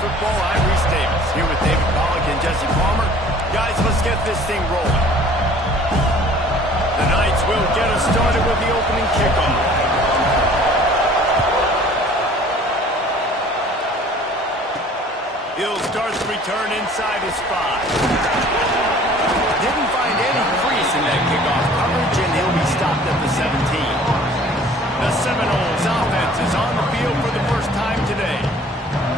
football, I'm Reese Davis, here with David Pollack and Jesse Palmer. Guys, let's get this thing rolling. The Knights will get us started with the opening kickoff. He'll start the return inside his 5. Didn't find any crease in that kickoff coverage, and he'll be stopped at the 17. The Seminoles offense is on the field for the first time today.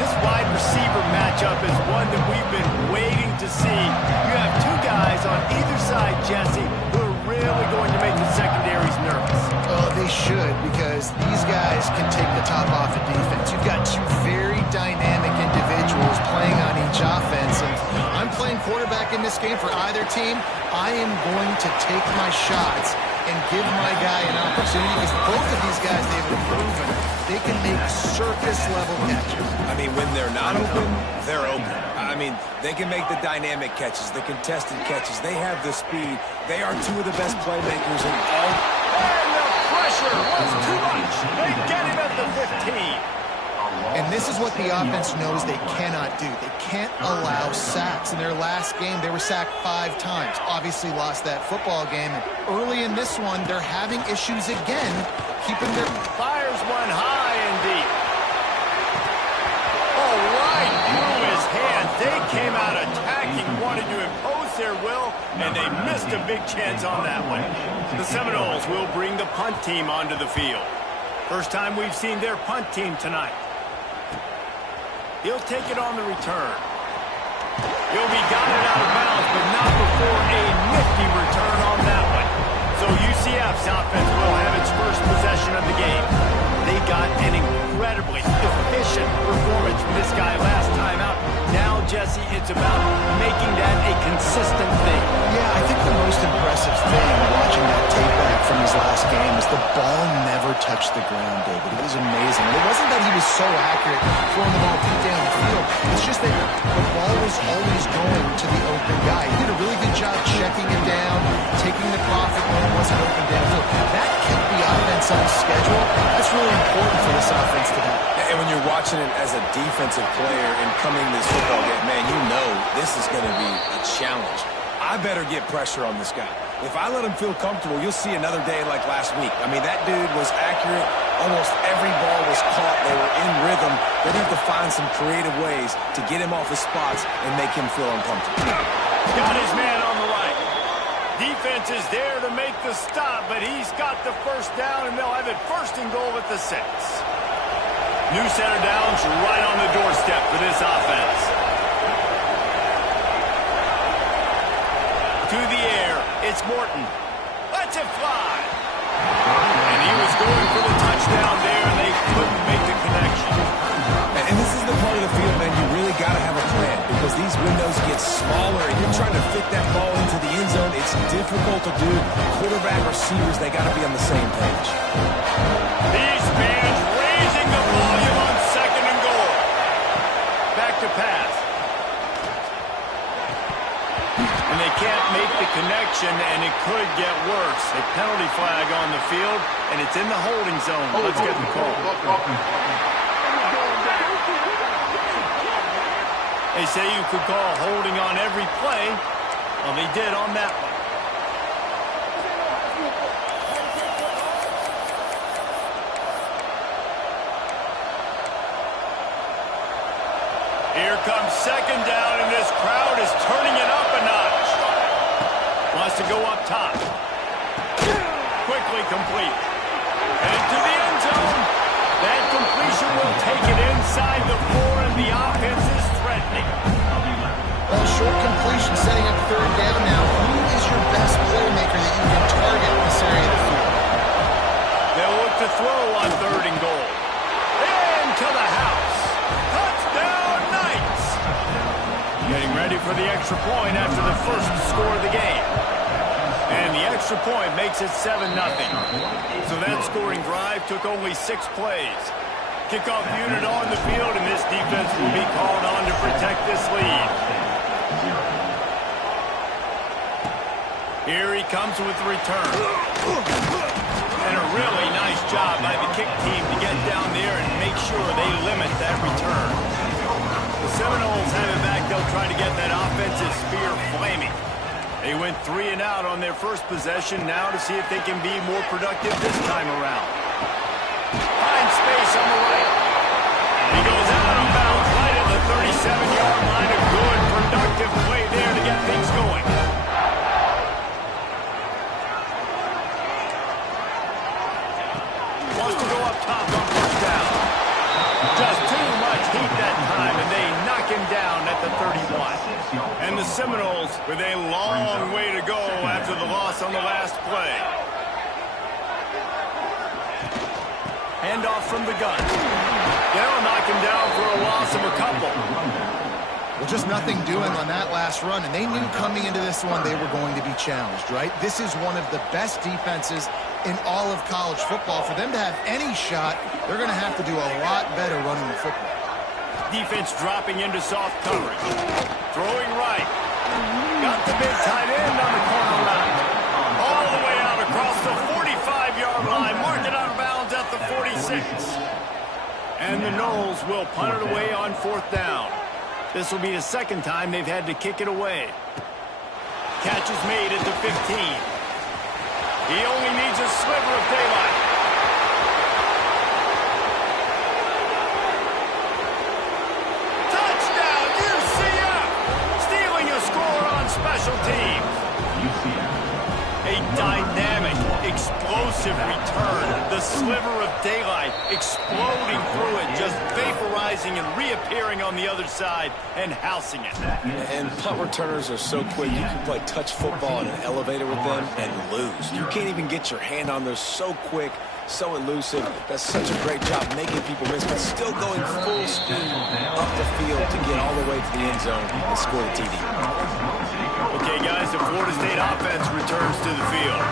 This wide receiver matchup is one that we've been waiting to see. You have two guys on either side, Jesse, who are really going to make the secondaries nervous. Well, they should, because these guys can take the top off the defense. You've got two very dynamic individuals playing on each offense, and I'm playing quarterback in this game for either team. I am going to take my shots and give my guy an opportunity, because both of these guys, they've been proven they can make circus-level catches. I mean, when they're not open, they're open. I mean, they can make the dynamic catches, the contested catches. They have the speed. They are two of the best playmakers in all. And the pressure was too much. They get him at the 15. And this is what the offense knows they cannot do. They can't allow sacks. In their last game, they were sacked 5 times. Obviously lost that football game. And early in this one, they're having issues again, keeping their... Fires one high and deep. Oh, right through his hands. They came out attacking, wanted to impose their will, and they missed a big chance on that one. The Seminoles will bring the punt team onto the field. First time we've seen their punt team tonight. He'll take it on the return. He'll be guided out of bounds, but not before a nifty return on that one. So UCF's offense will have its first possession of the game. They got an incredibly efficient performance from this guy last time out. Now, Jesse, it's about making that a consistent thing. Yeah, I think the most impressive thing watching that tape back from his last game is the ball never touched the ground, David. It was amazing. And it wasn't that he was so accurate throwing the ball deep down the field. It's just that the ball was always going to the open guy. He did a really good job checking him down, taking the profit when it wasn't open downfield. That kept the offense on schedule. That's really important for this offense today. And when you're watching it as a defensive player and coming this football game, man, you know this is going to be a challenge. I better get pressure on this guy. If I let him feel comfortable, you'll see another day like last week. I mean, that dude was accurate. Almost every ball was caught. They were in rhythm. They're going to have to find some creative ways to get him off his spots and make him feel uncomfortable. Got his man on the right. Defense is there to make the stop, but he's got the first down, and they'll have it first and goal at the 6. New center downs right on the doorstep for this offense. To the air, it's Morton. Lets it fly. And he was going for the touchdown there, and they couldn't make the connection. And this is the part of the field, man, you really got to have a plan, because these windows get smaller, and you're trying to fit that ball into the end zone. It's difficult to do. Quarterback, receivers, they got to be on the same page. These fans raising the volume on 2nd and goal. Back to pass. And they can't make the connection, and it could get worse. A penalty flag on the field, and it's in the holding zone. Let's get the call. They say you could call holding on every play. Well, they did on that one. Here comes 2nd down, and this crowd is turning it up a notch. Wants to go up top. Quickly complete. Headed to the end zone. That completion will take it inside the 4, and the offense is threatening. Well, short completion setting up 3rd down now. Who is your best playmaker that you can target in this area of the field? They'll look to throw on 3rd and goal. Into the house. Touchdown, Knights! Getting ready for the extra point after the first score of the game. And the extra point makes it 7-0. So that scoring drive took only 6 plays. Kickoff unit on the field, and this defense will be called on to protect this lead. Here he comes with the return. And a really nice job by the kick team to get down there and make sure they limit that return. The try to get that offensive spear flaming. They went 3 and out on their first possession. Now to see if they can be more productive this time around. Finds space on the right. He goes out of bounds right at the 37-yard line. A good, productive play there to get things going. Wants to go up top on first down. Just too much heat that time, and they knock him down at the 31. And the Seminoles with a long way to go after the loss on the last play. Handoff from the gun. They'll knock him down for a loss of a couple. Well, just nothing doing on that last run, and they knew coming into this one they were going to be challenged, right? This is one of the best defenses in all of college football. For them to have any shot, they're going to have to do a lot better running the football. Defense dropping into soft coverage. Throwing right. Got the big tight end on the corner route. All the way out across the 45-yard line. Mark it out of bounds at the 46. And the Noles will punt it away on fourth down. This will be the second time they've had to kick it away. Catch is made at the 15. He only needs a sliver of daylight. Touchdown, UCF! Stealing a score on special teams. A dynamic, explosive return. The sliver of daylight exploding through it, just vaporizing and reappearing on the other side and housing it. And punt returners are so quick. You can play touch football in an elevator with them and lose. You can't even get your hand on those. So quick, so elusive. That's such a great job making people miss, but still going full speed up the field to get all the way to the end zone and score the TD. Okay, guys, the Florida State offense returns to the field.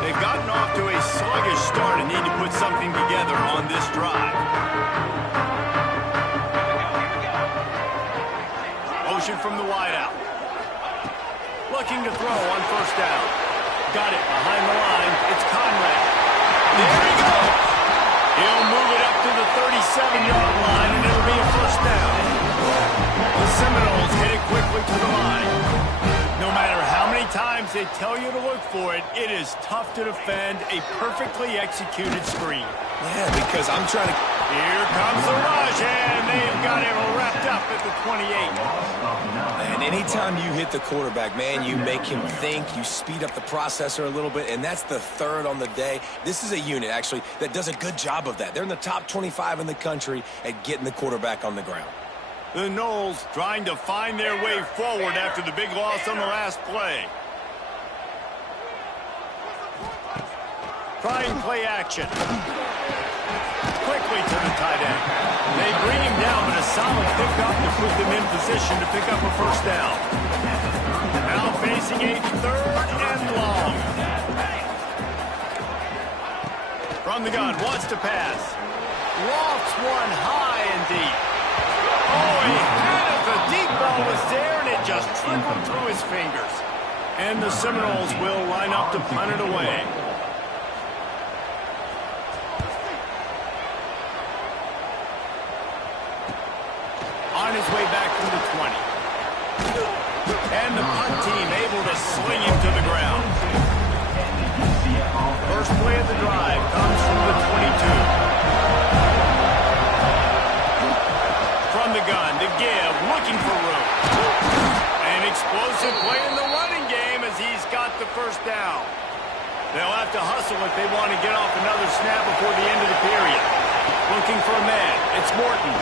They've gotten off to a sluggish start and need to put something together on this drive. Motion from the wideout. Looking to throw on first down. Got it behind the line. It's Conrad. There he goes. He'll move it up to the 37-yard line, and it'll be a first down. The Seminoles hit it quickly to the line. No matter how many times they tell you to look for it, it is tough to defend a perfectly executed screen. Yeah, because I'm trying to... Here comes the rush, and they've got it wrapped up at the 28. And anytime you hit the quarterback, man, you make him think, you speed up the processor a little bit, and that's the third on the day. This is a unit, actually, that does a good job of that. They're in the top 25 in the country at getting the quarterback on the ground. The Noles trying to find their way forward after the big loss on the last play. Trying play action. Quickly to the tight end. They bring him down, but a solid pickup to put them in position to pick up a first down. Now facing a third and long. From the gun, wants to pass. Lofts one high and deep. Oh, he had it. The deep ball was there, and it just trickled through his fingers. And the Seminoles will line up to punt it away. On his way back from the 20. And the punt team able to sling him to the ground. First play of the drive comes from the 22. From the gun, to give, looking for room. An explosive play in the running game as he's got the first down. They'll have to hustle if they want to get off another snap before the end of the period. Looking for a man. It's Morton.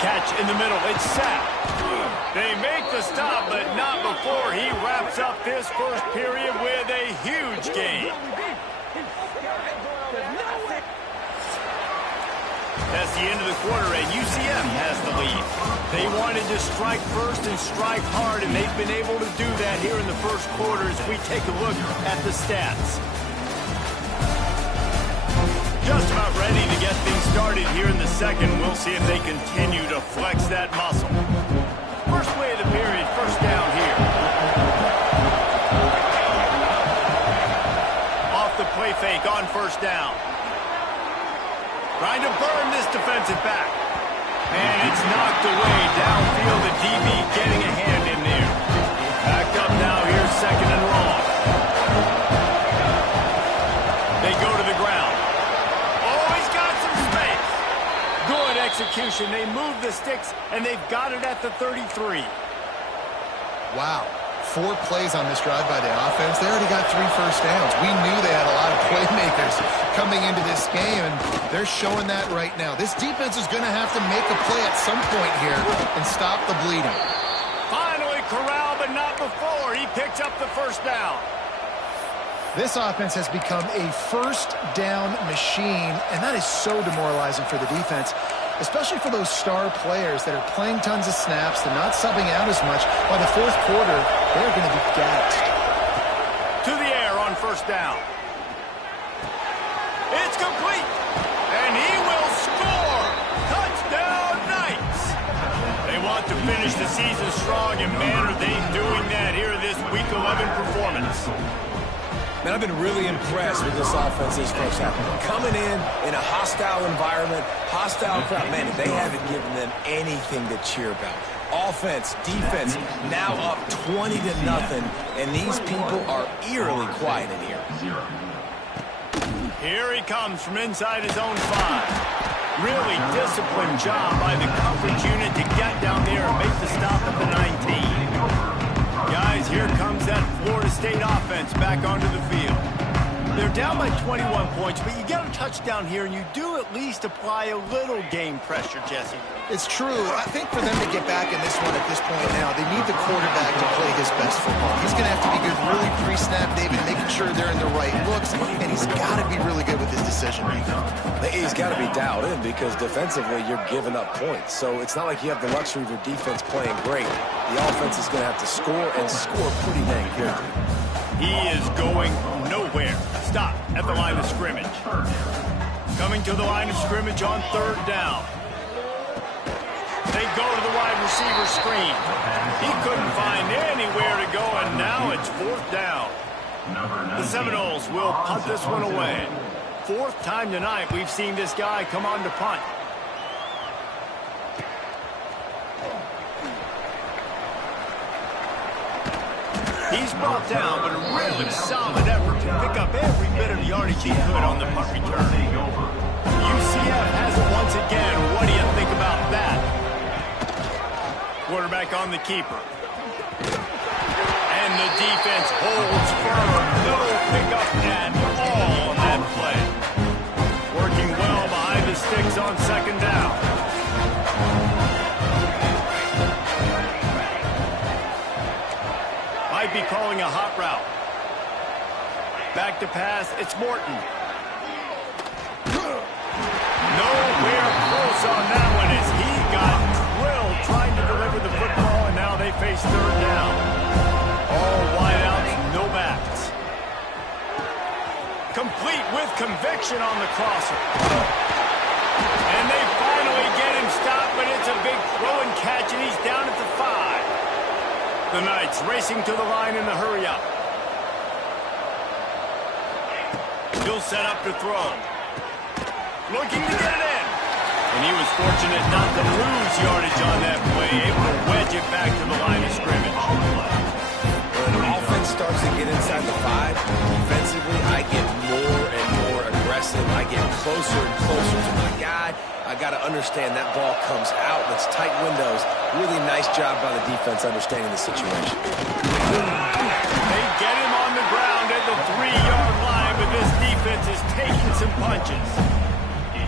Catch in the middle. It's sacked. They make the stop, but not before he wraps up this first period with a huge gain. That's the end of the quarter, and UCF has the lead. They wanted to strike first and strike hard, and they've been able to do that here in the first quarter as we take a look at the stats. Just about ready to get things started here in the second. We'll see if they continue to flex that muscle. First play of the period, first down here. Off the play fake on first down. Trying to burn this defensive back. And it's knocked away downfield. The DB getting a hand in there. Backed up now. Here's second and long. They go to the ground. Oh, he's got some space. Good execution. They move the sticks, and they've got it at the 33. Wow. 4 plays on this drive by the offense. They already got 3 first downs. We knew they had a lot of playmakers coming into this game, and they're showing that right now. This defense is going to have to make a play at some point here and stop the bleeding. Finally corralled, but not before. He picks up the first down. This offense has become a first down machine, and that is so demoralizing for the defense, especially for those star players that are playing tons of snaps. They're not subbing out as much. By the fourth quarter, they're going to be gassed. To the air on first down. It's complete, and he will score. Touchdown, Knights. They want to finish the season strong, and man, are they doing that here in this Week 11 performance. Man, I've been really impressed with this offense this first half. Coming in a hostile environment, hostile crowd, man, they haven't given them anything to cheer about. Offense, defense, now up 20-0, and these people are eerily quiet in here. Here he comes from inside his own 5. Really disciplined job by the coverage unit to get down there and make the stop at the 19. Guys, here comes that Florida State offense back onto the field. They're down by 21 points, but you get a touchdown here, and you do at least apply a little game pressure, Jesse. It's true. I think for them to get back in this one at this point now, they need the quarterback to play his best football. He's going to have to be good really pre-snap, David, making sure they're in the right looks, and he's got to be really good with his decision-making. He's got to be dialed in because defensively you're giving up points. So it's not like you have the luxury of your defense playing great. The offense is going to have to score and score pretty dang good. He is going nowhere. Stop at the line of scrimmage. Coming to the line of scrimmage on third down. They go to the wide receiver screen. He couldn't find anywhere to go, and now it's fourth down. The Seminoles will punt this one away. 4th time tonight we've seen this guy come on to punt. He's brought down, but a really solid effort to pick up every bit of yardage he could on the punt return. UCF has it once again. What do you think about that? Quarterback on the keeper. And the defense holds firm. No pickup at all on that play. Working well behind the sticks on second down. Might be calling a hot route. Back to pass, it's Morton. Nowhere close on that one as he got drilled trying to deliver the football, and now they face third down. All wideouts, no backs. Complete with conviction on the crosser. And they finally get him stopped, but it's a big throw and catch, and he's down at the 5. The Knights racing to the line in the hurry-up. He'll set up to throw. Looking to get it in. And he was fortunate not to lose yardage on that play, able to wedge it back to the line of scrimmage. When an offense starts to get inside the 5, defensively, I get more and more aggressive. I get closer and closer to my guy. I got to understand that ball comes out. It's tight windows. Really nice job by the defense understanding the situation. They get him on the ground at the 3-yard line, but this defense is taking some punches.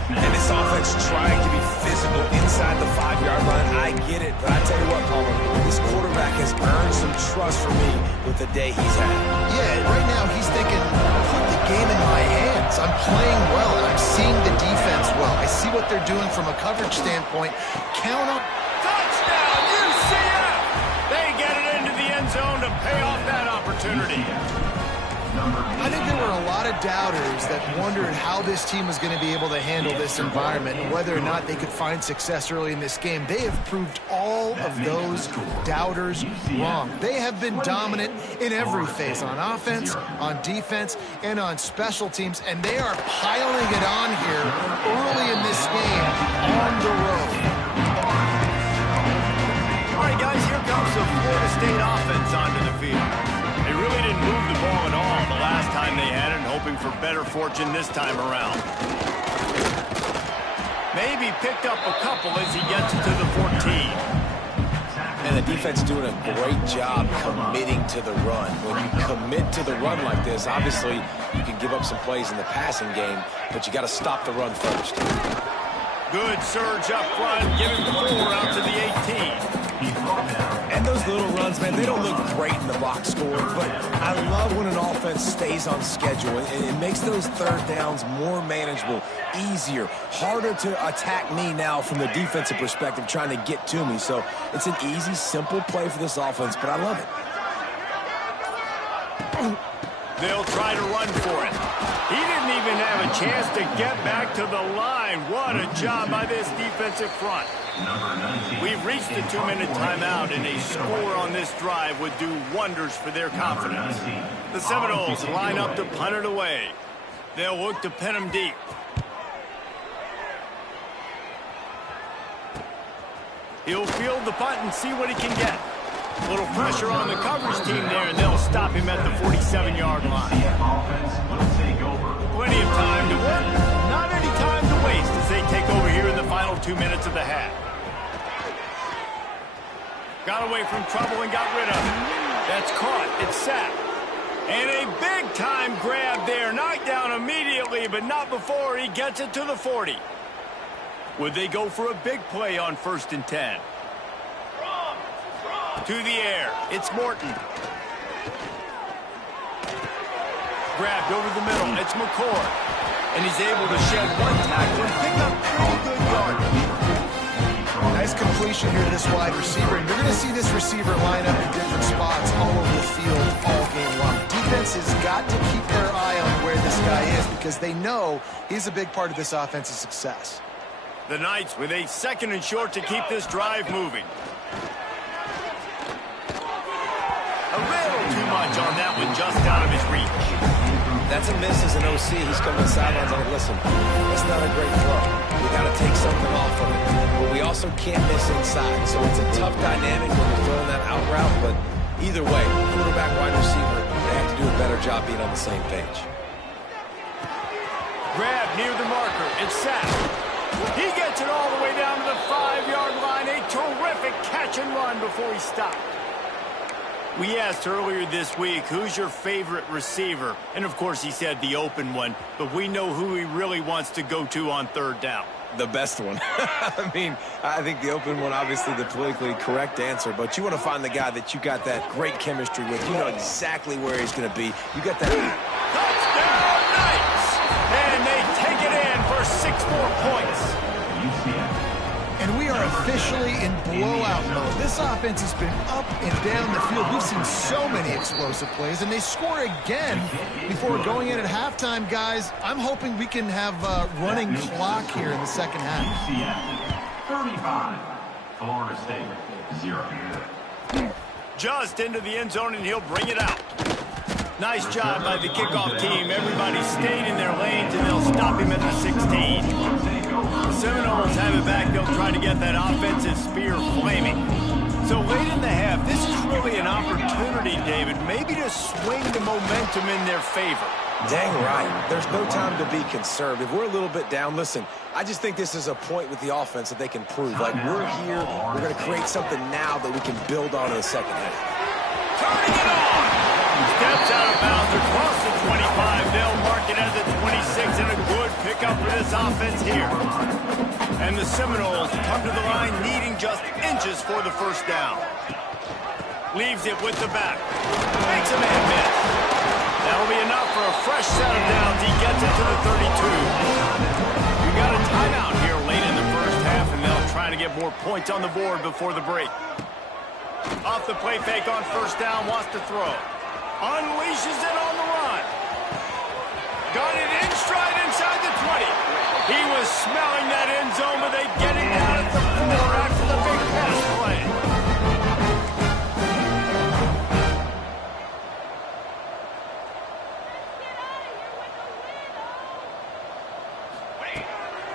And this offense trying to be physical inside the 5-yard line. I get it, but I tell you what, Palmer, this quarterback has earned some trust for me with the day he's had. Yeah, right now he's thinking, put the game in my hands. I'm playing well, and I'm seeing the defense well. I see what they're doing from a coverage standpoint. Count on. Touchdown, UCF! They get it into the end zone to pay off that opportunity. I think there were a lot of doubters that wondered how this team was going to be able to handle this environment and whether or not they could find success early in this game. They have proved all of those doubters wrong. They have been dominant in every phase, on offense, on defense, and on special teams, and they are piling it on here early in this game on the road. for better fortune this time around. Maybe picked up a couple as he gets to the 14. And the defense doing a great job committing to the run. When you commit to the run like this, obviously you can give up some plays in the passing game, but you got to stop the run first. Good surge up front, giving the 4 out to the 18. And those little runs, man, they don't look great in the box score, but I love when an offense stays on schedule. It makes those third downs more manageable, easier, harder to attack me now from the defensive perspective trying to get to me. So it's an easy, simple play for this offense, but I love it. They'll try to run for it. He didn't even have a chance to get back to the line. What a job by this defensive front. We've reached the 2-minute timeout, and a score on this drive would do wonders for their confidence. The Seminoles line up to punt it away. They'll look to pin him deep. He'll field the punt and see what he can get. A little pressure on the coverage team there, and they'll stop him at the 47-yard line. Plenty of time to work, not any time to waste as they take over here in the final 2 minutes of the half. Got away from trouble and got rid of it. That's caught. It's sacked. And a big-time grab there. Knocked down immediately, but not before he gets it to the 40. Would they go for a big play on 1st and 10? To the air. It's Morton. Grabbed over the middle. It's McCord. And he's able to shed one tackle and pick up pretty good yardage. Nice completion here to this wide receiver. And you're going to see this receiver line up in different spots all over the field all game long. Defense has got to keep their eye on where this guy is because they know he's a big part of this offense's success. The Knights with a 2nd and short to keep this drive moving. A little too much on that one, just out of his reach. That's a miss as an OC. He's coming to the sidelines like, listen, that's not a great throw. We got to take something off of it. But we also can't miss inside. So it's a tough dynamic when you're throwing that out route. But either way, quarterback, wide receiver, they have to do a better job being on the same page. Grab near the marker. It's sacked. He gets it all the way down to the 5-yard line. A terrific catch and run before he stopped. We asked earlier this week, who's your favorite receiver? And, of course, he said the open one. But we know who he really wants to go to on 3rd down. The best one. I mean, I think the open one, obviously the politically correct answer. But you want to find the guy that you got that great chemistry with. You know exactly where he's going to be. You got that. Touchdown, Knights! And they take it in for 6 more points. And we are officially in blowout mode. This offense has been up and down the field. We've seen so many explosive plays, and they score again before going in at halftime, guys. I'm hoping we can have a running clock here in the second half. 35, Florida State, 0. Just into the end zone, and he'll bring it out. Nice job by the kickoff team. Everybody stayed in their lanes, and they'll stop him at the 16. The Seminoles have it back. They'll try to get that offensive spear flaming. So late in the half, this is really an opportunity, David, maybe to swing the momentum in their favor. Dang right. There's no time to be conservative. We're a little bit down. Listen, I just think this is a point with the offense that they can prove. Like, we're here. We're going to create something now that we can build on in the second half. Turning it on. Steps out of bounds across the 25. They'll mark it as a 26 and a good pickup for this offense here. And the Seminoles come to the line needing just inches for the 1st down. Leaves it with the back. Makes a man miss. That'll be enough for a fresh set of downs. He gets it to the 32. You got a timeout here late in the 1st half, and they'll try to get more points on the board before the break. Off the play fake on 1st down, wants to throw. Unleashes it on the run. Got it in stride inside the 20. He was smelling that end zone, but they get it down at the 4 after the big pass play.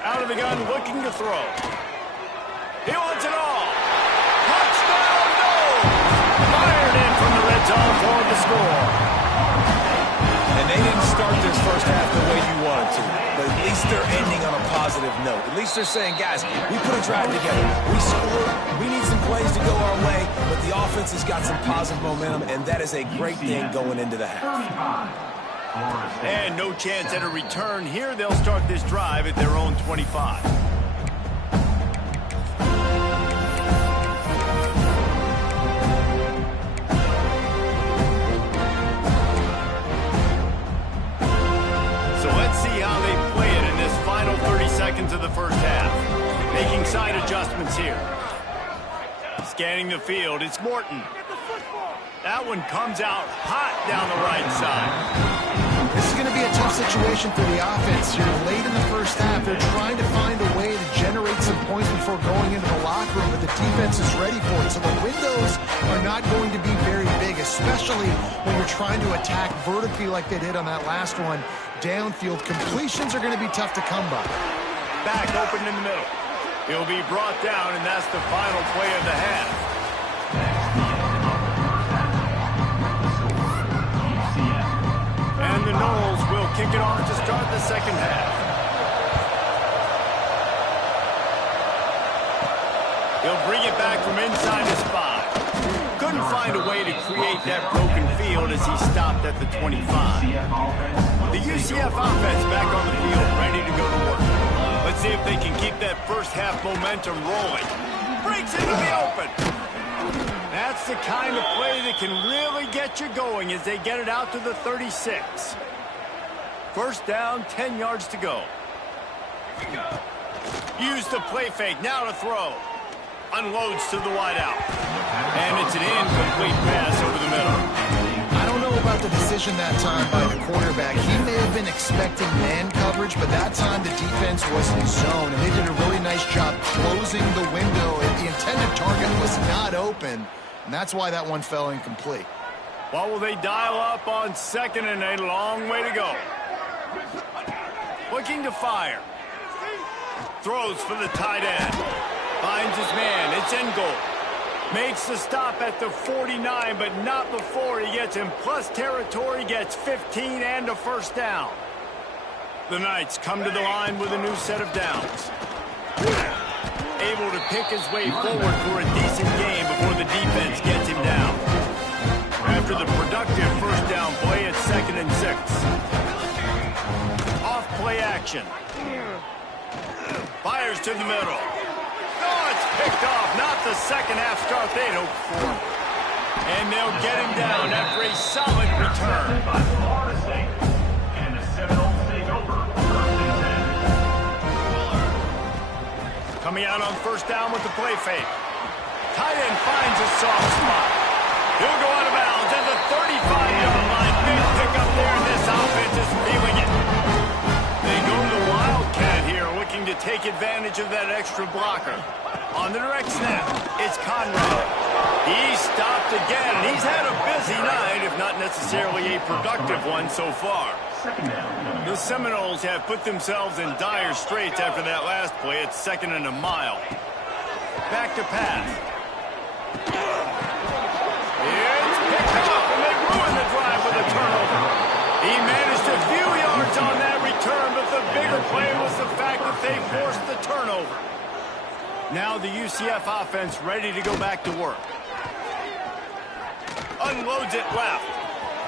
Out of the gun, looking to throw. He wants it all. Touchdown, no! Fired in from the red zone for the score. And they didn't start this 1st half least they're ending on a positive note. At least they're saying, guys, we put a drive together. We scored. We need some plays to go our way, but the offense has got some positive momentum, and that is a great thing going into the half. And no chance at a return here. They'll start this drive at their own 25. Seconds of the first half. Making side adjustments here. Scanning the field, it's Morton. That one comes out hot down the right side. This is going to be a tough situation for the offense here. Late in the first half, they're trying to find a way to generate some points before going into the locker room, but the defense is ready for it. So the windows are not going to be very big, especially when you're trying to attack vertically like they did on that last one. Downfield completions are going to be tough to come by. Back open in the middle. He'll be brought down, and that's the final play of the half. And the Noles will kick it off to start the second half. He'll bring it back from inside his 5. Couldn't find a way to create that broken field as he stopped at the 25. The UCF offense back on the field, ready to go to work. Let's see if they can keep that first half momentum rolling. Breaks into the open. That's the kind of play that can really get you going as they get it out to the 36. First down, 10 yards to go. Use the play fake, now to throw. Unloads to the wideout. And it's an incomplete pass over the middle. I don't know about the decision that time by the quarterback. He may have been expecting man coverage, but that time the defense was in zone, and they did a really nice job closing the window. The intended target was not open, and that's why that one fell incomplete. What will they dial up on second and a long way to go? Looking to fire. Throws for the tight end. Finds his man. It's in goal. Makes the stop at the 49, but not before he gets in plus territory, gets 15 and a first down. The Knights come to the line with a new set of downs. Able to pick his way forward for a decent game before the defense gets him down. After the productive first down play, it's 2nd and 6. Off play action. Fires to the middle. Oh, it's picked off. Not the second half start they'd hoped for. And they'll get him down after a solid return. By Florida State. And the Seminoles take over. 1st and 10. Coming out on first down with the play fake. Tight end finds a soft spot. He'll go out of bounds at the 35-yard line. Big pickup there, and this offense is feeling it. They go to the Wildcat here, looking to take advantage of that extra blocker. On the direct snap, it's Conrad. He stopped again, and he's had a busy night, if not necessarily a productive one so far. The Seminoles have put themselves in dire straits after that last play. It's 2nd and a mile. Back to pass. It's picked off, and they ruin the drive with a turnover. He managed a few yards on that return, but the bigger play was the fact that they forced the turnover. Now the UCF offense ready to go back to work. Unloads it left.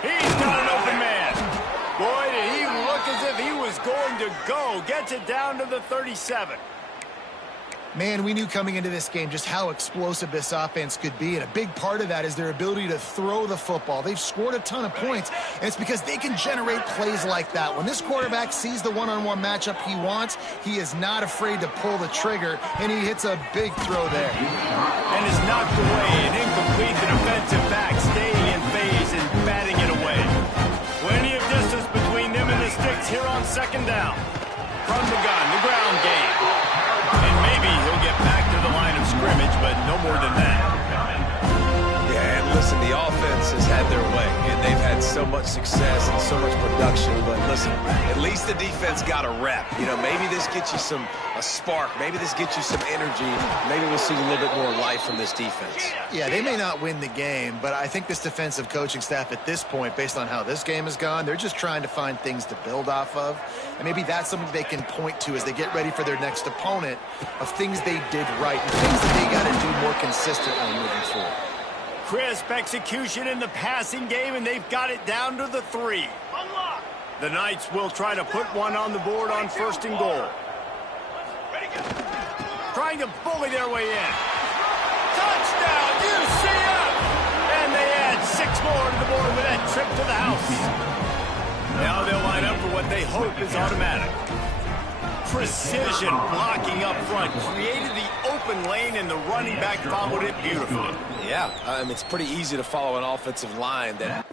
He's got an open man. Boy, did he look as if he was going to go. Gets it down to the 37. Man, we knew coming into this game just how explosive this offense could be, and a big part of that is their ability to throw the football. They've scored a ton of points, and it's because they can generate plays like that. When this quarterback sees the one-on-one matchup he wants, he is not afraid to pull the trigger, and he hits a big throw there. And is knocked away and incomplete. The defensive back staying in phase and batting it away. Plenty of distance between them and the sticks here on second down. From the gun, the ground game. And maybe he'll get back to the line of scrimmage, but no more than that. Yeah, and listen, the offense has had their way, and they've had so so much success and so much production, but listen, at least the defense got a rep. You know, maybe this gets you a spark. Maybe this gets you some energy. Maybe we'll see a little bit more life from this defense. Yeah, they may not win the game, but I think this defensive coaching staff at this point, based on how this game has gone, they're just trying to find things to build off of. And maybe that's something they can point to as they get ready for their next opponent of things they did right and things that they got to do more consistently moving forward. Crisp execution in the passing game, and they've got it down to the 3. The Knights will try to put one on the board on 1st and goal. Trying to bully their way in. Touchdown, UCF! And they add 6 more to the board with that trip to the house. Now they'll line up for what they hope is automatic. Precision blocking up front created the open lane, and the running back followed it beautifully. Yeah, it's pretty easy to follow an offensive line that...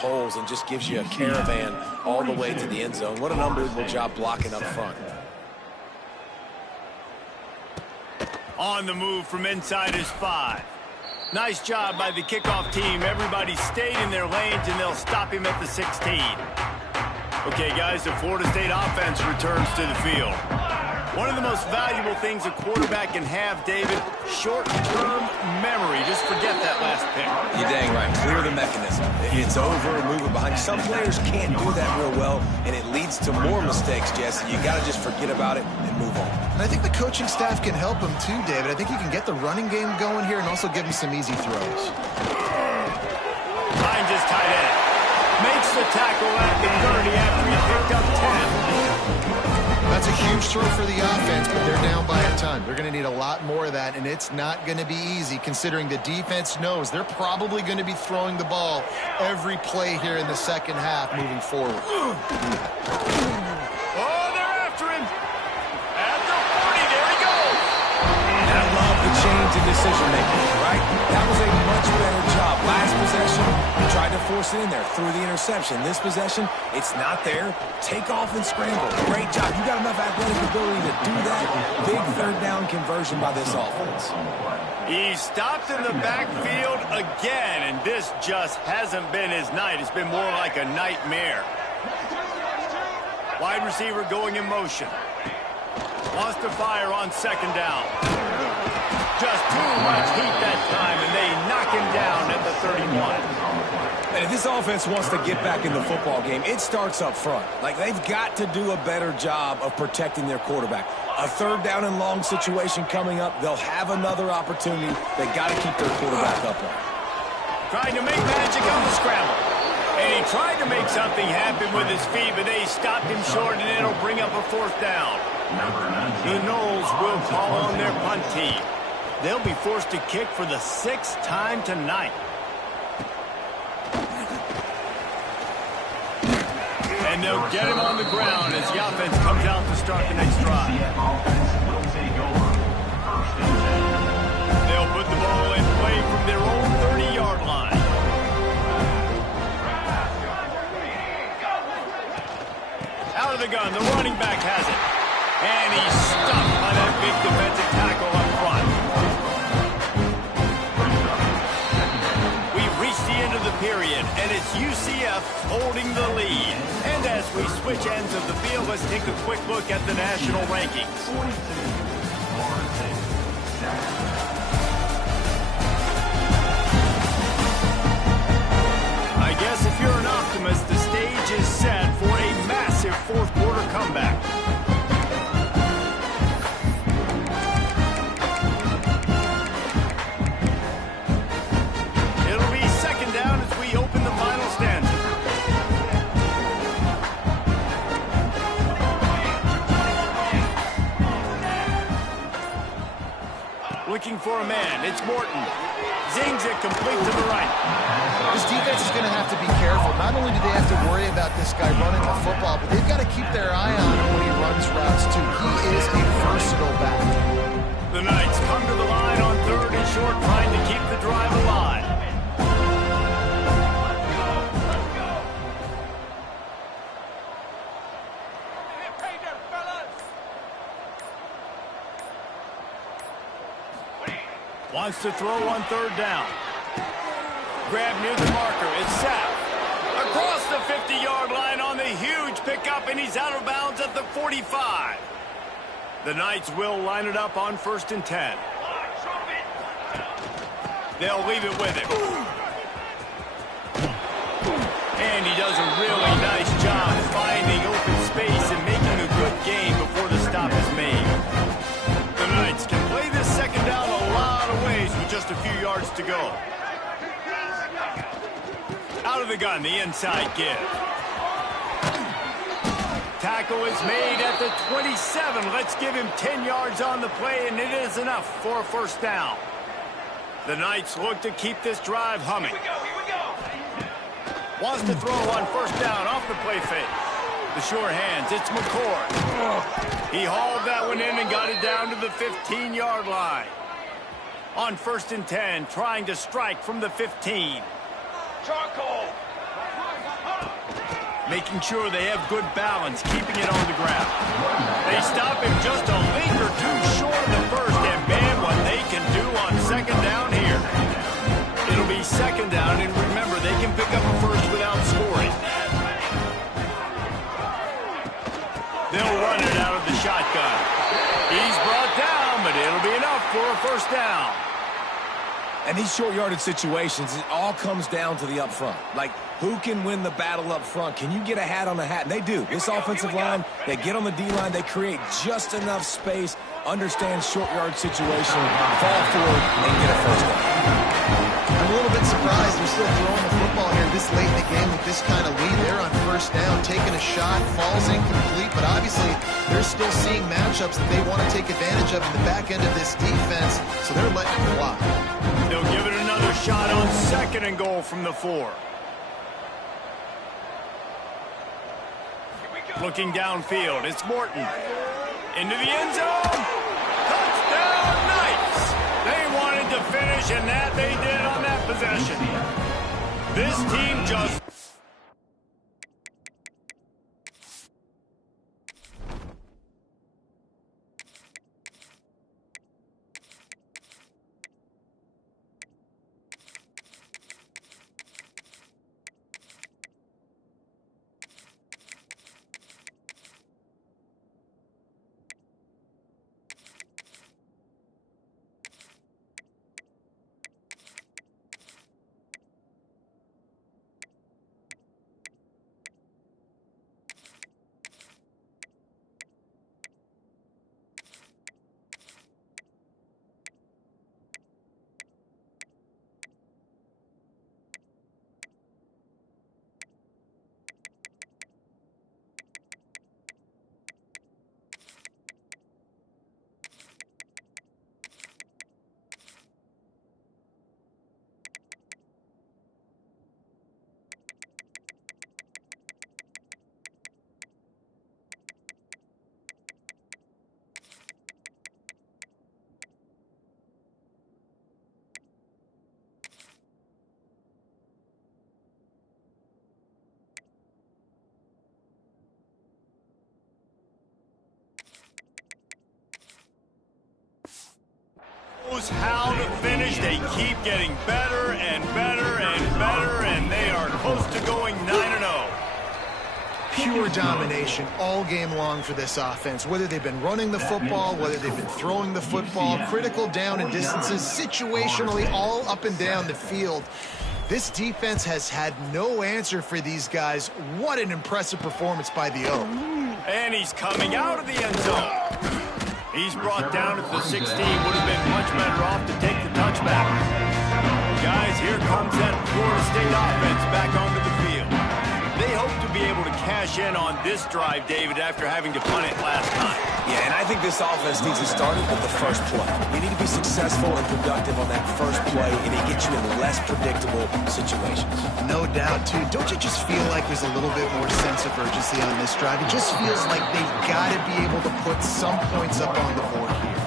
holes and just gives you a caravan all the way to the end zone. What an unbelievable job blocking up front. On the move from inside his 5. Nice job by the kickoff team. Everybody stayed in their lanes, and they'll stop him at the 16. Okay, guys, the Florida State offense returns to the field. One of the most valuable things a quarterback can have, David, short-term memory. Just forget that last pick. You're dang right. Clear the mechanism. It's over, move it behind. Some players can't do that real well, and it leads to more mistakes, Jesse. You got to just forget about it and move on. And I think the coaching staff can help him too, David. I think he can get the running game going here and also give him some easy throws. Finds his tight end. Makes the tackle at the 30 after he picked up 10. That's a huge throw for the offense, but they're down by a ton. They're going to need a lot more of that, and it's not going to be easy considering the defense knows they're probably going to be throwing the ball every play here in the second half moving forward. Oh, they're after him. At the 40, there he goes. And I love the change in decision-making, right? That was a much better job. Last possession, he tried to force it in there, threw the interception. This possession, it's not there. Take off and scramble. Great job. You got enough athletic ability to do that. Big third down conversion by this offense. He stopped in the backfield again, and this just hasn't been his night. It's been more like a nightmare. Wide receiver going in motion. Wants to fire on second down. Just too much heat that time, and they knock him down at the 31. And if this offense wants to get back in the football game, it starts up front. Like, they've got to do a better job of protecting their quarterback. A third down and long situation coming up. They'll have another opportunity. They got to keep their quarterback upright. Trying to make magic on the scramble. And he tried to make something happen with his feet, but they stopped him short, and it'll bring up a fourth down. The Noles will call on their punt team. They'll be forced to kick for the 6th time tonight. And they'll get him on the ground as the offense comes out to start the next drive. They'll put the ball in play from their own 30-yard line. Out of the gun, the running back has it. And he's stuffed by that big defensive tackle up front. We've reached the end of the period, and it's UCF holding the lead. And as we switch ends of the field, let's take a quick look at the national rankings. I guess if you're an optimist, the stage is set for a massive fourth-quarter comeback. It'll be second down as we open the final stanza. Looking for a man. It's Morton. Zings it complete to the right. This defense is going to have to be careful. Not only do they have to worry about this guy running the football, but they've got to keep their eye on him when he runs routes, too. He is a versatile back. The Knights come to the line on 3rd and short, trying to keep the drive alive. Wants to throw on 3rd down. Grab near the marker. It's Sapp. Across the 50-yard line on the huge pickup, and he's out of bounds at the 45. The Knights will line it up on 1st and 10. They'll leave it with him. And he does a really nice job finding open space and making a good gain before the stop is made. The Knights can play this second down a lot of ways with just a few yards to go. Out of the gun, the inside give. Tackle is made at the 27. Let's give him 10 yards on the play, and it is enough for a first down. The Knights look to keep this drive humming. Wants to throw on 1st down off the play fake. The sure hands, it's McCord. He hauled that one in and got it down to the 15-yard line. On 1st and 10, trying to strike from the 15. making sure they have good balance, keeping it on the ground. They stop him just a league or two short of the first, and man, what they can do on second down here. It'll be second down, and remember, they can pick up a first without scoring. They'll run it out of the shotgun. He's brought down, but it'll be enough for a first down. And these short yardage situations, it all comes down to the up front. Like, who can win the battle up front? Can you get a hat on the hat? And they do. This offensive line, they get on the D-line, they create just enough space, understand short yard situation, fall forward, and get a first down. I'm a little bit surprised they're still throwing the football here this late in the game with this kind of lead. They're on first down, taking a shot, falls incomplete, but obviously they're still seeing matchups that they want to take advantage of in the back end of this defense, so they're letting it fly. They'll give it another shot on second and goal from the 4. Looking downfield, it's Morton. Into the end zone. Touchdown, Knights! They wanted to finish, and that they did on that possession. This team just... How to finish. They keep getting better and better and better, and they are close to going 9-0. Pure domination all game long for this offense. Whether they've been running the football, whether they've been throwing the football, critical down and distances, situationally all up and down the field. This defense has had no answer for these guys. What an impressive performance by the O. And he's coming out of the end zone. He's brought down at the 16. Would have been much better off to take the touchback. Guys, here comes that Florida State offense back onto the field. They hope to be able to cash in on this drive, David, after having to punt it last time. Yeah, and I think this offense needs to start it with the first play. You need to be successful and productive on that first play, and it gets you in less predictable situations. No doubt, too. Don't you just feel like there's a little bit more sense of urgency on this drive? It just feels like they've got to be able to put some points up on the board here.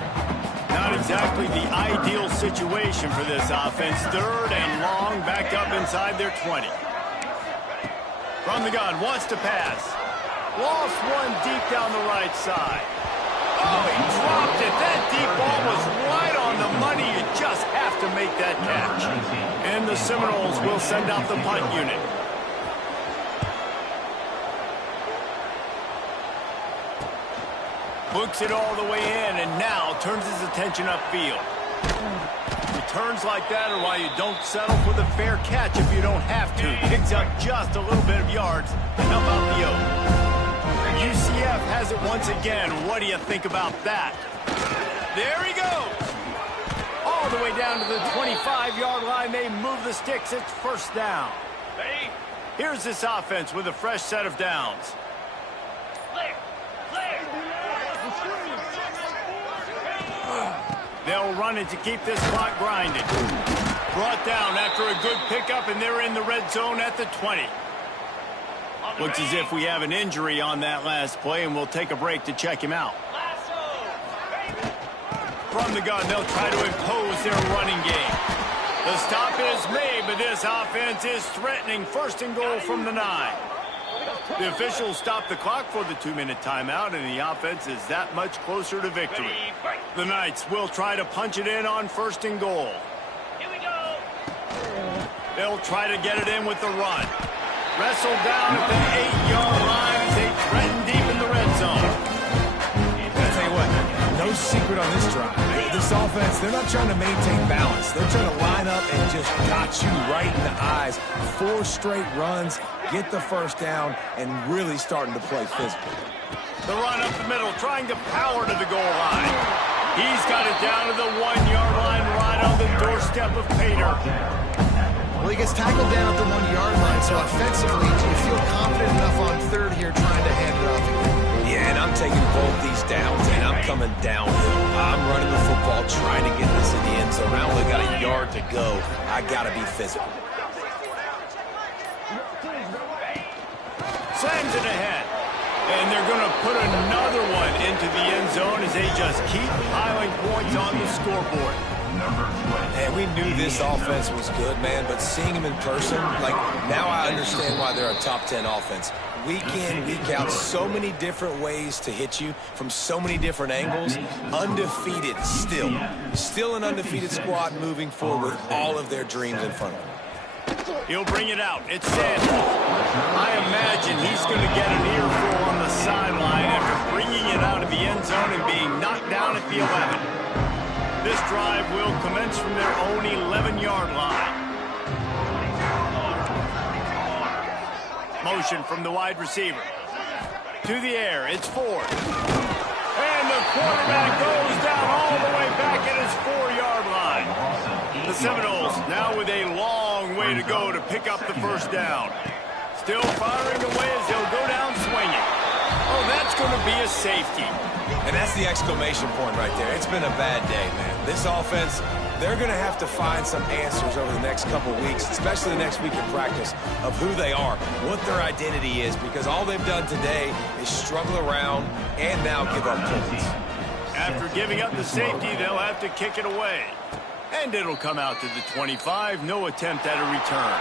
Not exactly the ideal situation for this offense. Third and long, back up inside their 20. From the gun, wants to pass. Lost one deep down the right side. Oh, he dropped it. That deep ball was right on the money. You just have to make that catch. And the Seminoles will send out the punt unit. Hooks it all the way in, and now turns his attention upfield. Returns like that are why you don't settle for the fair catch if you don't have to. Picks up just a little bit of yards to help out the O. UCF has it once again. What do you think about that? There he goes. All the way down to the 25-yard line. They move the sticks. It's first down. Here's this offense with a fresh set of downs. They'll run it to keep this clock grinding. Brought down after a good pickup, and they're in the red zone at the 20. Looks as if we have an injury on that last play, and we'll take a break to check him out. From the gun, they'll try to impose their running game. The stop is made, but this offense is threatening. First and goal from the 9. The officials stop the clock for the 2-minute timeout, and the offense is that much closer to victory. The Knights will try to punch it in on 1st and goal. Here we go. They'll try to get it in with the run. Wrestled down at the 8-yard line as they threaten deep in the red zone. I'll tell you what, no secret on this drive. This offense, they're not trying to maintain balance. They're trying to line up and just got you right in the eyes. 4 straight runs, get the first down, and really starting to play physical. The run up the middle, trying to power to the goal line. He's got it down to the 1-yard line, right on the doorstep of Pater. Well, he gets tackled down at the 1-yard line, so offensively, do you feel confident enough on 3rd here trying to hand it off again? Yeah, and I'm taking both these downs, and I'm coming downhill. I'm running the football, trying to get this in the end zone. I only got a yard to go. I got to be physical. Slams it ahead. And they're going to put another one into the end zone as they just keep piling points on the scoreboard. And we knew this offense was good, man, but seeing them in person, like, now I understand why they're a top 10 offense. Week in, week out, so many different ways to hit you from so many different angles. Undefeated still. Still an undefeated squad moving forward with all of their dreams in front of them. He'll bring it out. It's Sanders. I imagine he's going to get an earful on the sideline after bringing it out of the end zone and being knocked down at the 11. This drive will commence from their own 11-yard line. Motion from the wide receiver. To the air, it's Ford. And the quarterback goes down all the way back at his 4-yard line. The Seminoles now with a long way to go to pick up the first down. Still firing away as they'll go down swinging. Oh, that's going to be a safety. And that's the exclamation point right there. It's been a bad day, man. This offense, they're going to have to find some answers over the next couple weeks, especially the next week in practice, of who they are, what their identity is, because all they've done today is struggle around and now give up points. After giving up the safety, they'll have to kick it away. And it'll come out to the 25. No attempt at a return.